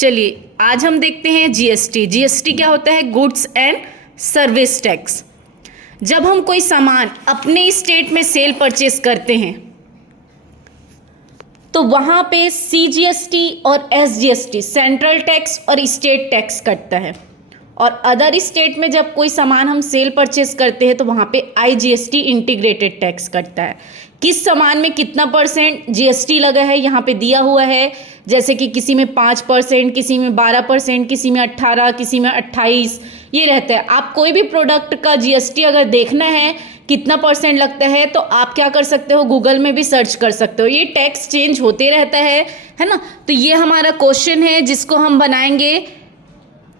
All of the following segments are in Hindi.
चलिए आज हम देखते हैं जीएसटी। जीएसटी क्या होता है? Goods and service tax. जब हम कोई सामान अपने स्टेट में सेल परचेस करते हैं तो वहाँ पे सीजीएसटी और एसजीएसटी सेंट्रल टैक्स और स्टेट टैक्स कटता है, और अदर स्टेट में जब कोई सामान हम सेल परचेस करते हैं तो वहाँ पे आईजीएसटी इंटीग्रेटेड टैक्स कटता है। किस सामान में कितना परसेंट जीएसटी लगा है यहाँ पे दिया हुआ है, जैसे कि किसी में 5%, किसी में 12%, किसी में 18%, किसी में 28%, ये रहता है। आप कोई भी प्रोडक्ट का जीएसटी अगर देखना है कितना परसेंट लगता है तो आप क्या कर सकते हो, गूगल में भी सर्च कर सकते हो। ये टैक्स चेंज होते रहता है ना। तो ये हमारा क्वेश्चन है जिसको हम बनाएंगे,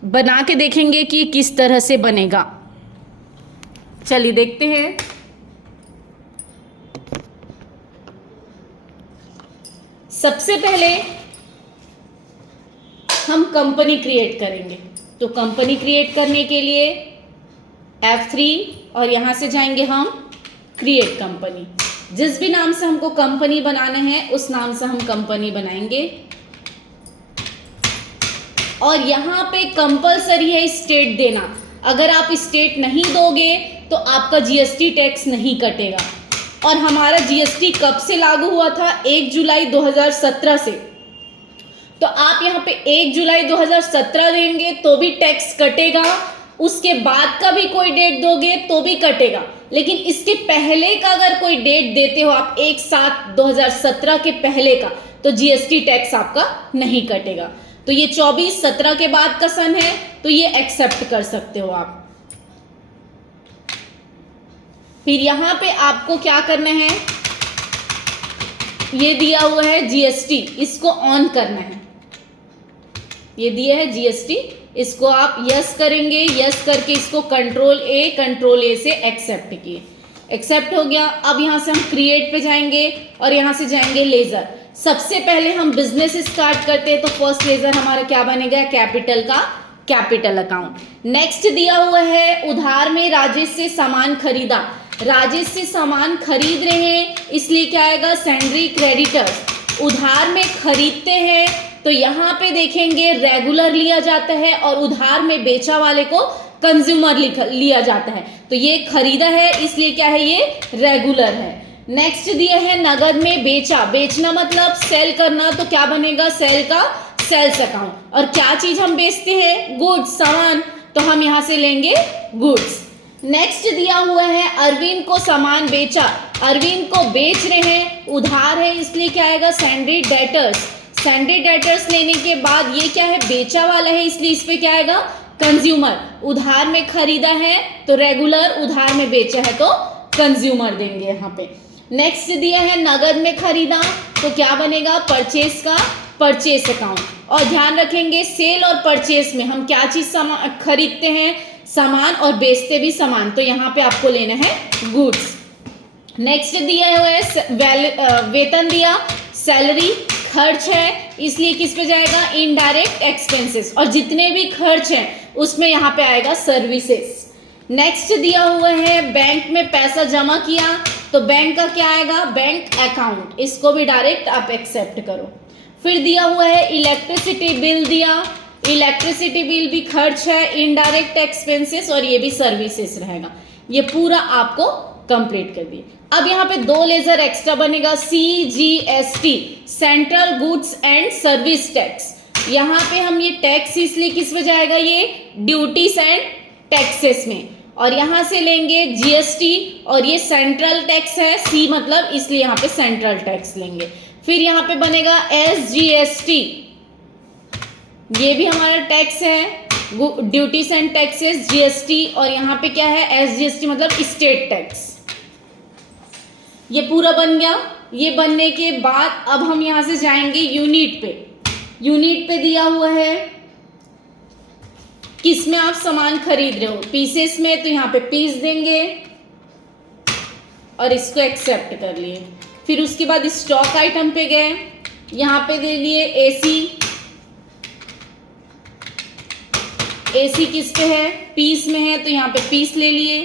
बना के देखेंगे कि किस तरह से बनेगा। चलिए देखते हैं। सबसे पहले हम कंपनी क्रिएट करेंगे, तो कंपनी क्रिएट करने के लिए F3 और यहां से जाएंगे हम क्रिएट कंपनी। जिस भी नाम से हमको कंपनी बनाना है उस नाम से हम कंपनी बनाएंगे, और यहाँ पे कंपलसरी है स्टेट देना। अगर आप स्टेट नहीं दोगे तो आपका जीएसटी टैक्स नहीं कटेगा। और हमारा जीएसटी कब से लागू हुआ था? 1 जुलाई 2017 से। तो आप यहाँ पे 1 जुलाई 2017 देंगे तो भी टैक्स कटेगा, उसके बाद का भी कोई डेट दोगे तो भी कटेगा। लेकिन इसके पहले का अगर कोई डेट देते हो आप 1/7/2017 के पहले का, तो जीएसटी टैक्स आपका नहीं कटेगा। तो ये 24/17 के बाद का सन है तो ये एक्सेप्ट कर सकते हो आप। फिर यहां पे आपको क्या करना है, ये दिया हुआ है जीएसटी, इसको ऑन करना है। ये दिया है जीएसटी, इसको आप यस करेंगे। यस करके इसको कंट्रोल ए से एक्सेप्ट किए, एक्सेप्ट हो गया। अब यहां से हम क्रिएट पे जाएंगे और यहां से जाएंगे लेजर। सबसे पहले हम बिजनेस स्टार्ट करते हैं तो फर्स्ट लेजर हमारा क्या बनेगा? कैपिटल का कैपिटल अकाउंट। नेक्स्ट दिया हुआ है उधार में राजेश से सामान खरीदा। राजेश से सामान खरीद रहे हैं इसलिए क्या आएगा? सैंड्री क्रेडिटर्स। उधार में खरीदते हैं तो यहाँ पे देखेंगे रेगुलर लिया जाता है, और उधार में बेचा वाले को कंज्यूमर लिया जाता है। तो ये खरीदा है इसलिए क्या है? ये रेगुलर है। नेक्स्ट दिया है नगद में बेचा। बेचना मतलब सेल करना, तो क्या बनेगा? सेल का सेल्स अकाउंट। और क्या चीज हम बेचते हैं? गुड्स, सामान, तो हम यहां से लेंगे गुड्स। नेक्स्ट दिया हुआ है अरविंद को सामान बेचा। अरविंद को बेच रहे हैं, उधार है इसलिए क्या आएगा? सैंड्री डेटर्स। सैंड्री डेटर्स लेने के बाद ये क्या है? बेचा वाला है इसलिए इस पे क्या आएगा? कंज्यूमर। उधार में खरीदा है तो रेगुलर, उधार में बेचा है तो कंज्यूमर देंगे यहाँ पे। नेक्स्ट दिया है नगद में खरीदा, तो क्या बनेगा? परचेस का परचेस अकाउंट। और ध्यान रखेंगे सेल और परचेस में हम क्या चीज खरीदते हैं? सामान, और बेचते भी सामान, तो यहाँ पे आपको लेना है गुड्स। नेक्स्ट दिया हुआ है वेतन दिया, सैलरी, खर्च है इसलिए किस पे जाएगा? Indirect expenses. और जितने भी खर्च हैं उसमें यहाँ पे आएगा सर्विसेज। नेक्स्ट दिया हुआ है बैंक में पैसा जमा किया, तो बैंक का क्या आएगा? Bank account. इसको भी डायरेक्ट आप एक्सेप्ट करो। फिर दिया हुआ है इलेक्ट्रिसिटी बिल दिया। इलेक्ट्रिसिटी बिल भी खर्च है, इनडायरेक्ट एक्सपेंसेस, और ये भी सर्विसेज रहेगा। ये पूरा आपको कंप्लीट कर दिए। अब यहाँ पे 2 लेजर एक्स्ट्रा बनेगा, CGST, central goods and service tax. यहाँ पे हम ये टैक्स इसलिए किस में जाएगा? ये ड्यूटीज एंड टैक्सेस में। और यहाँ से लेंगे जीएसटी, और ये सेंट्रल टैक्स है, सी मतलब इसलिए यहाँ पे सेंट्रल टैक्स लेंगे। फिर यहाँ पे बनेगा एसजीएसटी, ये भी हमारा टैक्स है, ड्यूटीज एंड टैक्सेस, जीएसटी, और यहाँ पे क्या है? एसजीएसटी मतलब स्टेट टैक्स। ये पूरा बन गया। ये बनने के बाद अब हम यहाँ से जाएंगे यूनिट पे। यूनिट पे दिया हुआ है किस में आप सामान खरीद रहे हो? पीसेस में, तो यहाँ पे पीस देंगे और इसको एक्सेप्ट कर लिए। फिर उसके बाद स्टॉक आइटम पे गए, यहाँ पे दे दिए एसी। एसी किस पे है? पीस में है, तो यहाँ पे पीस ले लिए।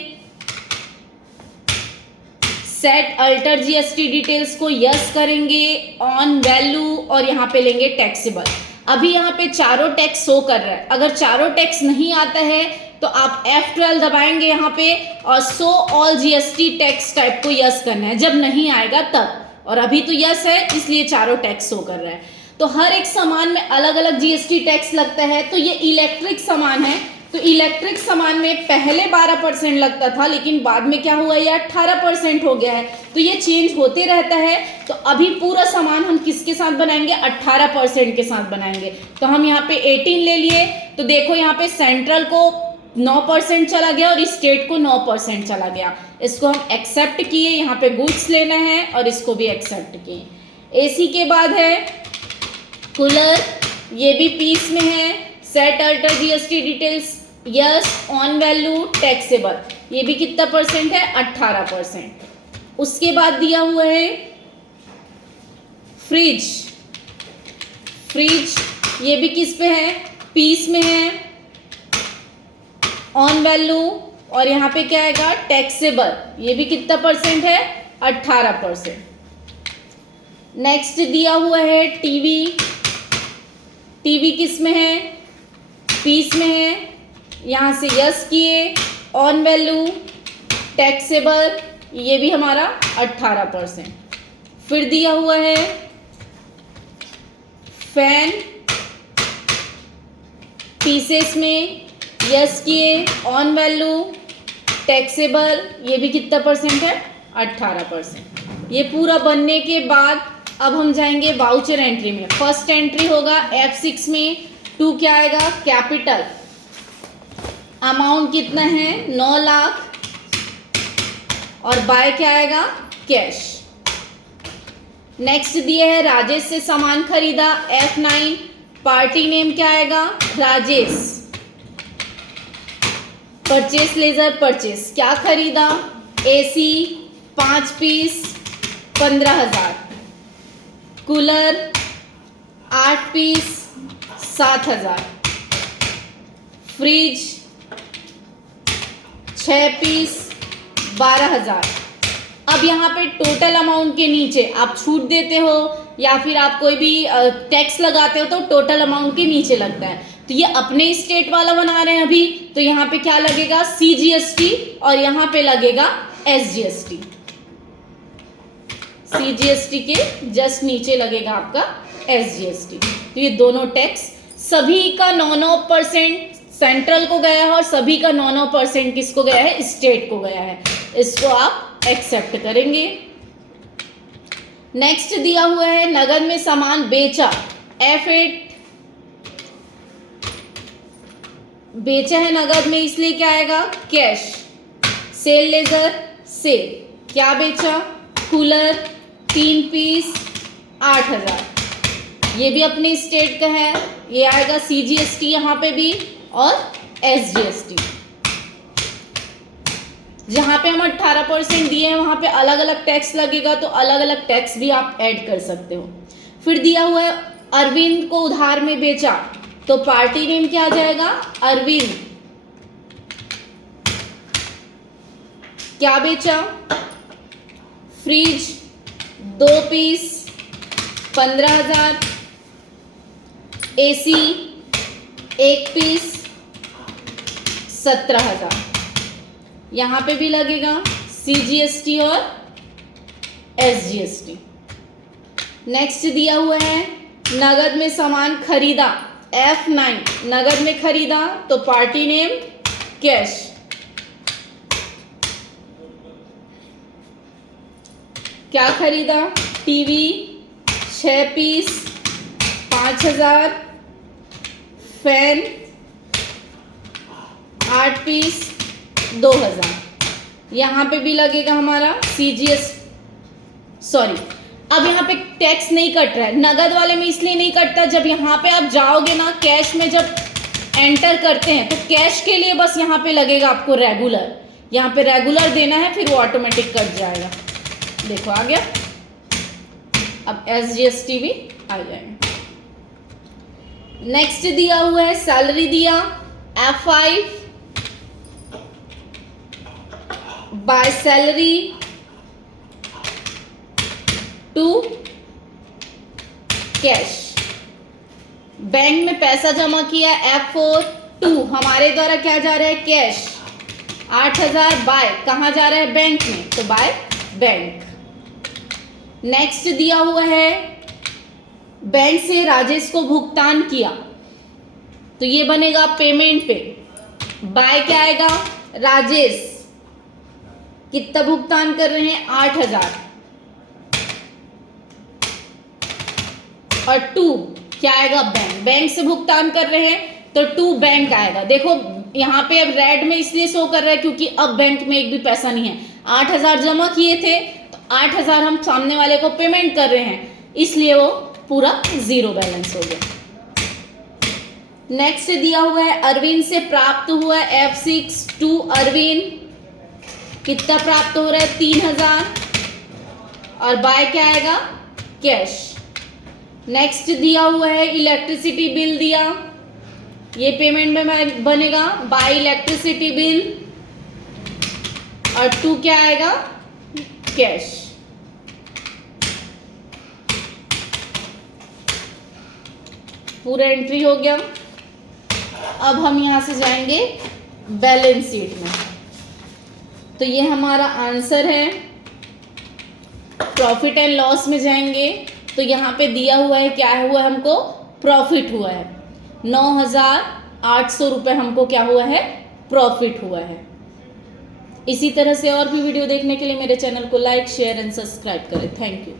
सेट अल्टर जीएसटी डिटेल्स को यस करेंगे, ऑन वैल्यू, और यहाँ पे लेंगे टैक्सेबल। अभी यहाँ पे चारों टैक्स शो कर रहा है, अगर चारों टैक्स नहीं आता है तो आप F12 दबाएंगे यहाँ पे और show all GST tax type को यस करना है, जब नहीं आएगा तब। और अभी तो यस है इसलिए चारों टैक्स शो कर रहा है। तो हर एक सामान में अलग अलग जीएसटी टैक्स लगता है। तो ये इलेक्ट्रिक सामान है, तो इलेक्ट्रिक सामान में पहले 12% लगता था, लेकिन बाद में क्या हुआ, ये 18% हो गया है। तो ये चेंज होते रहता है। तो अभी पूरा सामान हम किसके साथ बनाएंगे, 18% के साथ बनाएंगे। तो हम यहाँ पे 18 ले लिए, तो देखो यहाँ पे सेंट्रल को 9% चला गया और स्टेट को 9% चला गया। इसको हम एक्सेप्ट किए, यहाँ पे गुड्स लेना है और इसको भी एक्सेप्ट किए। एसी के बाद है कूलर, ये भी पीस में है। Set alter GST details, yes, on value taxable, ये भी कितना परसेंट है, 18%। उसके बाद दिया हुआ है फ्रिज, फ्रिज ये भी किस पे है, पीस में है, ऑन वैल्यू, और यहाँ पे क्या आएगा, टैक्सेबल, ये भी कितना परसेंट है, 18%। नेक्स्ट दिया हुआ है टीवी, टीवी किस में है, पीस में है, यहाँ से यस किए, ऑन वैल्यू टैक्सेबल, ये भी हमारा 18%। फिर दिया हुआ है फैन, पीसेस में यस किए, ऑन वैल्यू टैक्सेबल, ये भी कितना परसेंट है, 18%। ये पूरा बनने के बाद अब हम जाएंगे वाउचर एंट्री में। फर्स्ट एंट्री होगा F6 में, 2 क्या आएगा, कैपिटल, अमाउंट कितना है, 9 लाख, और बाय क्या आएगा, कैश। नेक्स्ट दिया है राजेश से सामान खरीदा, F9, पार्टी नेम क्या आएगा, राजेश, परचेस लेजर परचेस, क्या खरीदा, AC 5 piece 15,000, cooler 8 piece 7,000, fridge 6 piece 12,000। अब यहाँ पे टोटल अमाउंट के नीचे आप छूट देते हो या फिर आप कोई भी टैक्स लगाते हो तो टोटल अमाउंट के नीचे लगता है। तो ये अपने स्टेट वाला बना रहे हैं अभी, तो यहाँ पे क्या लगेगा, CGST, और यहाँ पे लगेगा SGST। CGST के जस्ट नीचे लगेगा आपका SGST। तो ये दोनों टैक्स सभी का 9% सेंट्रल को गया है और सभी का 9% किसको गया है, स्टेट को गया है। इसको आप एक्सेप्ट करेंगे। नेक्स्ट दिया हुआ है नगद में सामान बेचा, F8, बेचा है नगद में इसलिए क्या आएगा, कैश। सेल लेजर सेल, क्या बेचा, कूलर 3 पीस 8,000, ये भी अपने स्टेट का है, ये आएगा CGST यहाँ पे भी और SGST। जहाँ पे हम 18% दिए हैं वहाँ पे अलग अलग टैक्स लगेगा, तो अलग अलग टैक्स भी आप ऐड कर सकते हो। फिर दिया हुआ है अरविंद को उधार में बेचा, तो पार्टी नेम क्या आ जाएगा, अरविंद, क्या बेचा, फ्रिज 2 पीस 15,000, एसी 1 पीस 17,000, यहाँ पे भी लगेगा CGST और SGST। नेक्स्ट दिया हुआ है नगद में सामान खरीदा, F9, नगद में खरीदा तो पार्टी नेम कैश, क्या खरीदा, टीवी 6 पीस 5,000, फैन 8 पीस 2,000, यहाँ पे भी लगेगा हमारा सॉरी, अब यहाँ पे टैक्स नहीं कट रहा है, नगद वाले में इसलिए नहीं कटता, जब यहाँ पे आप जाओगे ना कैश में जब एंटर करते हैं तो कैश के लिए बस यहाँ पे लगेगा आपको रेगुलर, यहाँ पे रेगुलर देना है, फिर वो ऑटोमेटिक कट जाएगा। देखो आ गया, अब SGST भी आ जाएगा। नेक्स्ट दिया हुआ है सैलरी दिया, F5, by salary to cash, bank में पैसा जमा किया F4 2, हमारे द्वारा क्या जा रहा है, कैश 8000 बाय कहाँ जा रहा है, बैंक में, तो बाय बैंक। नेक्स्ट दिया हुआ है बैंक से राजेश को भुगतान किया, तो ये बनेगा पेमेंट पे, बाय क्या आएगा, राजेश कितना भुगतान कर रहे हैं 8000, और 2 क्या आएगा, बैंक, बैंक से भुगतान कर रहे हैं तो 2 बैंक आएगा। देखो यहाँ पे अब रेड में इसलिए शो कर रहा है क्योंकि अब बैंक में एक भी पैसा नहीं है, 8000 जमा किए थे तो 8000 हम सामने वाले को पेमेंट कर रहे हैं, इसलिए वो पूरा जीरो बैलेंस हो गया। नेक्स्ट दिया हुआ है अरविंद से प्राप्त हुआ है F6 2, अरविंद कितना प्राप्त हो रहा है 3000, और बाय क्या आएगा, कैश। नेक्स्ट दिया हुआ है इलेक्ट्रिसिटी बिल दिया, ये पेमेंट में बनेगा बाय इलेक्ट्रिसिटी बिल, और 2 क्या आएगा, कैश। पूरा एंट्री हो गया। अब हम यहां से जाएंगे बैलेंस शीट में, तो ये हमारा आंसर है। प्रॉफिट एंड लॉस में जाएंगे तो यहाँ पे दिया हुआ है क्या हुआ है, हमको प्रॉफिट हुआ है 9800 रुपये, हमको क्या हुआ है, प्रॉफिट हुआ है। इसी तरह से और भी वीडियो देखने के लिए मेरे चैनल को लाइक शेयर एंड सब्सक्राइब करें। Thank you.